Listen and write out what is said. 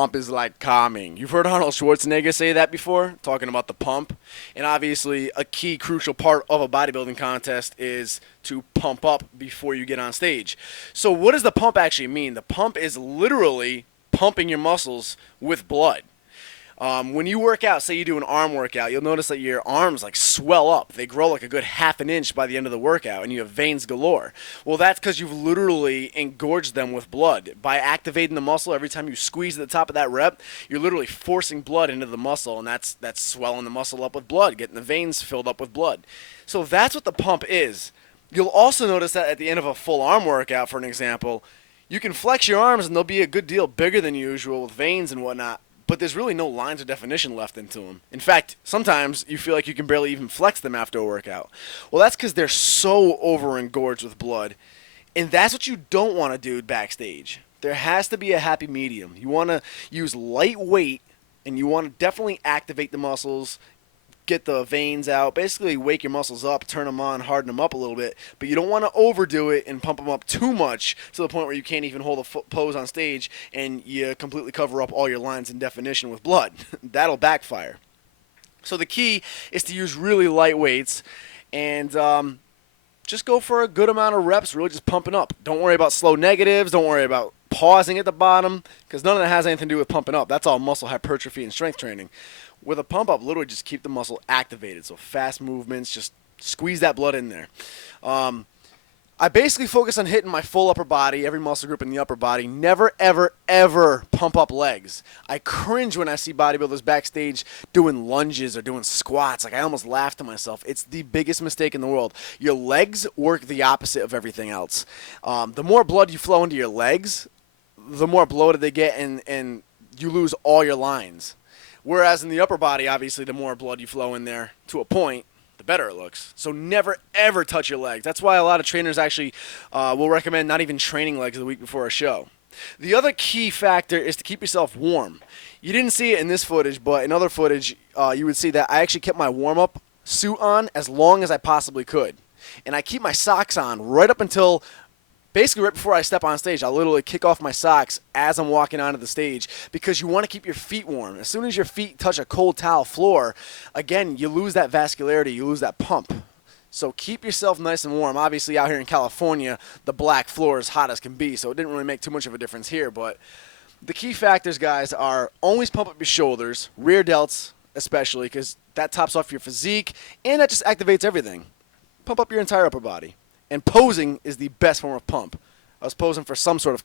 pump is like calming. You've heard Arnold Schwarzenegger say that before, talking about the pump. And obviously, a key crucial part of a bodybuilding contest is to pump up before you get on stage. So what does the pump actually mean? The pump is literally pumping your muscles with blood. When you work out, say you do an arm workout, you'll notice that your arms like swell up. They grow like a good half an inch by the end of the workout, and you have veins galore. Well, that's because you've literally engorged them with blood. By activating the muscle, every time you squeeze at the top of that rep, you're literally forcing blood into the muscle, and that's swelling the muscle up with blood, getting the veins filled up with blood. So that's what the pump is. You'll also notice that at the end of a full arm workout, for an example, you can flex your arms, and they'll be a good deal bigger than usual with veins and whatnot. But there's really no lines of definition left into them. In fact, sometimes you feel like you can barely even flex them after a workout. Well, that's because they're so over-engorged with blood. And that's what you don't want to do backstage. There has to be a happy medium. You want to use light weight, and you want to definitely activate the muscles, get the veins out, basically wake your muscles up, turn them on, harden them up a little bit. But you don't want to overdo it and pump them up too much to the point where you can't even hold a pose on stage and you completely cover up all your lines in definition with blood. That'll backfire. So the key is to use really light weights and just go for a good amount of reps, really just pumping up. Don't worry about slow negatives. Don't worry about pausing at the bottom, because none of that has anything to do with pumping up. That's all muscle hypertrophy and strength training. With a pump up, literally just keep the muscle activated. So fast movements, just squeeze that blood in there. I basically focus on hitting my full upper body, every muscle group in the upper body. Never, ever, ever pump up legs. I cringe when I see bodybuilders backstage doing lunges or doing squats. Like, I almost laugh to myself. It's the biggest mistake in the world. Your legs work the opposite of everything else. The more blood you flow into your legs, the more bloated they get, and you lose all your lines. Whereas in the upper body, obviously, the more blood you flow in there to a point, the better it looks. So never, ever touch your legs. That's why a lot of trainers actually will recommend not even training legs the week before a show. The other key factor is to keep yourself warm. You didn't see it in this footage, but in other footage, you would see that I actually kept my warm-up suit on as long as I possibly could. And I keep my socks on right up until basically right before I step on stage. I'll literally kick off my socks as I'm walking onto the stage, because you want to keep your feet warm. As soon as your feet touch a cold tile floor, again, you lose that vascularity, you lose that pump. So keep yourself nice and warm. Obviously, out here in California, the black floor is hot as can be, so it didn't really make too much of a difference here. But the key factors, guys, are always pump up your shoulders, rear delts especially, because that tops off your physique, and that just activates everything. Pump up your entire upper body. And posing is the best form of pump. I was posing for some sort of